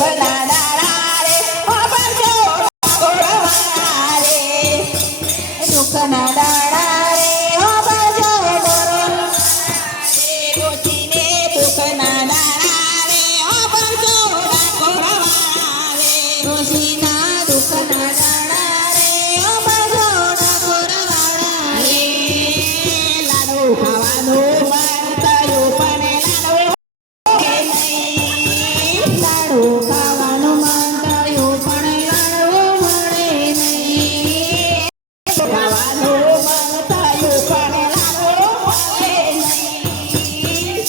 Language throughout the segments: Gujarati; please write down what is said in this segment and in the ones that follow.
દુઃખના દાડા રે વાપરજો ડાકોરવાળા રે દુઃખના દાડા રે વાપરજો ડોશીને દુઃખના દાડા રે વાપરજો ડાકોરવાળા રે ડોશીના દુઃખના દાડા રે વાપરજો ડાકોરવાળા રે લાડુ ખાવાનું મન થયું પણ લાડુ ખાવાનું મન થયું પણ લાડુ મળે નહીં ખાવાનું મન થયું પણ લાડુ મળે નહીં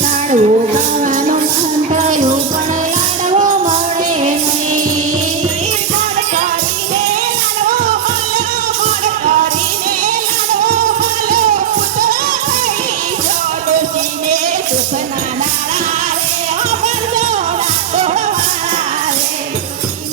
લાડુ ખાવાનું મન થયું પણ લાડુ મળે નહીં મન કરીને લાડુ મળ્યો મન કરીને લાડુ મળ્યો પુત્ર થઈ જો ડોશીને દુઃખના દાડા રે વાપરજો ડાકોરવાળા રે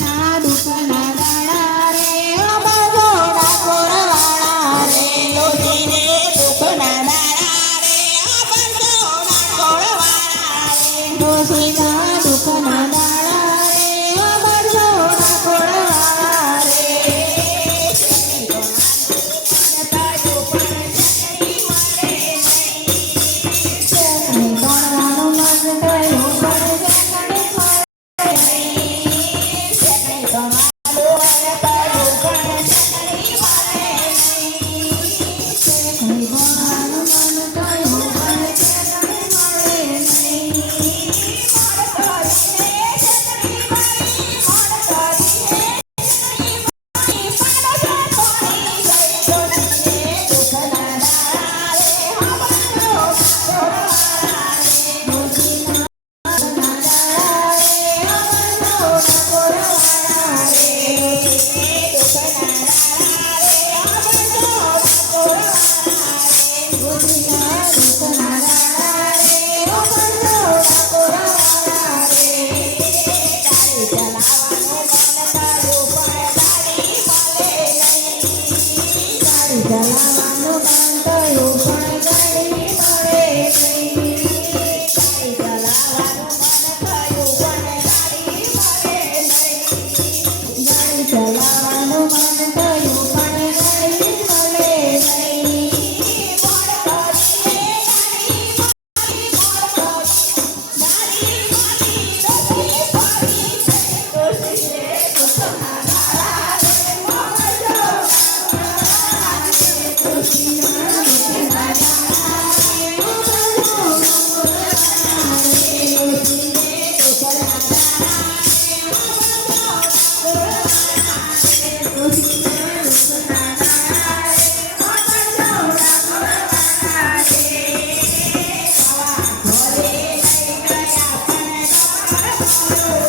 ના દુઃખના દાડા રે વાપરજો ડાકોરવાળા રે ડોશીને દુઃખના દાડા રે વાપરજો ડાકોરવાળા રે ડોશીના દુઃખના દાડા રે વાપરજો ડાકોરવાળા રે ચટણી ગણવાનું મન થયું પણ ચટણી મળે નહીં ચટણી ગણવાનું મન થયું પણ ચટણી મળે નહીં ચટણી ગણવાનું મન થયું પણ ચટણી મળે નહીં ચલાવવાનું મન થયું પણ ગાડી મળે નહીં ગાડી ચલાવવાનું મન થયું પણ ગાડી મળે નહીં ગાડી ચલાવવાનું મન થયું પણ ગાડી મળે નહીં મોડ કરીને ગાડી મારી ડોશી ફરી ડોશીને દુઃખના દાડા રે વાપરજો Oh